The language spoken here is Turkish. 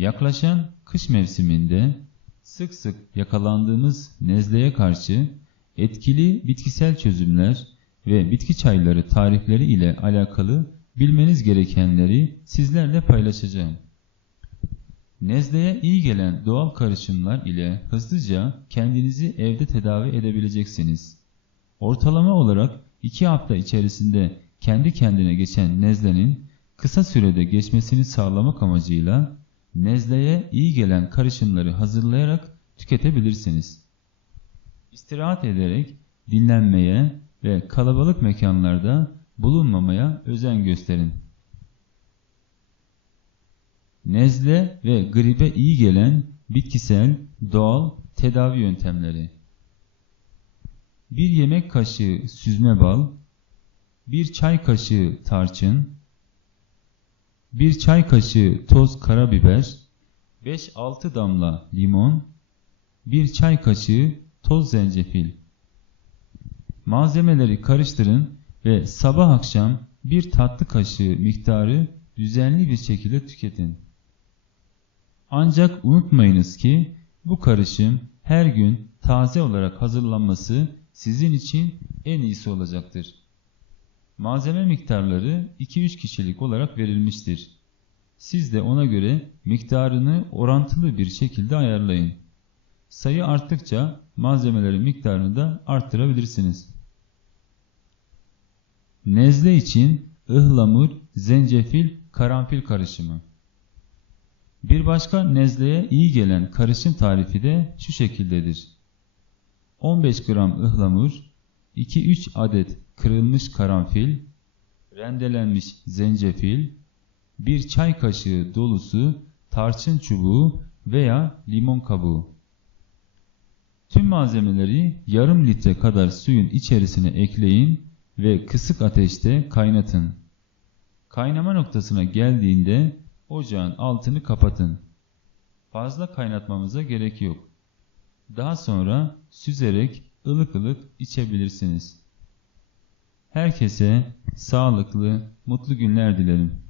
Yaklaşan kış mevsiminde sık sık yakalandığımız nezleye karşı etkili bitkisel çözümler ve bitki çayları tarifleri ile alakalı bilmeniz gerekenleri sizlerle paylaşacağım. Nezleye iyi gelen doğal karışımlar ile hızlıca kendinizi evde tedavi edebileceksiniz. Ortalama olarak 2 hafta içerisinde kendi kendine geçen nezlenin kısa sürede geçmesini sağlamak amacıyla nezleye iyi gelen karışımları hazırlayarak tüketebilirsiniz. İstirahat ederek dinlenmeye ve kalabalık mekanlarda bulunmamaya özen gösterin. Nezle ve gribe iyi gelen bitkisel, doğal tedavi yöntemleri. Bir yemek kaşığı süzme bal, bir çay kaşığı tarçın, bir çay kaşığı toz karabiber, 5-6 damla limon, bir çay kaşığı toz zencefil. Malzemeleri karıştırın ve sabah akşam bir tatlı kaşığı miktarı düzenli bir şekilde tüketin. Ancak unutmayınız ki bu karışım her gün taze olarak hazırlanması sizin için en iyisi olacaktır. Malzeme miktarları 2-3 kişilik olarak verilmiştir. Siz de ona göre miktarını orantılı bir şekilde ayarlayın. Sayı arttıkça malzemelerin miktarını da arttırabilirsiniz. Nezle için ıhlamur, zencefil, karanfil karışımı. Bir başka nezleye iyi gelen karışım tarifi de şu şekildedir. 15 gram ıhlamur, 2-3 adet kırılmış karanfil, rendelenmiş zencefil, 1 çay kaşığı dolusu tarçın çubuğu veya limon kabuğu. Tüm malzemeleri yarım litre kadar suyun içerisine ekleyin ve kısık ateşte kaynatın. Kaynama noktasına geldiğinde ocağın altını kapatın. Fazla kaynatmamıza gerek yok. Daha sonra süzerek ılık ılık içebilirsiniz. Herkese sağlıklı, mutlu günler dilerim.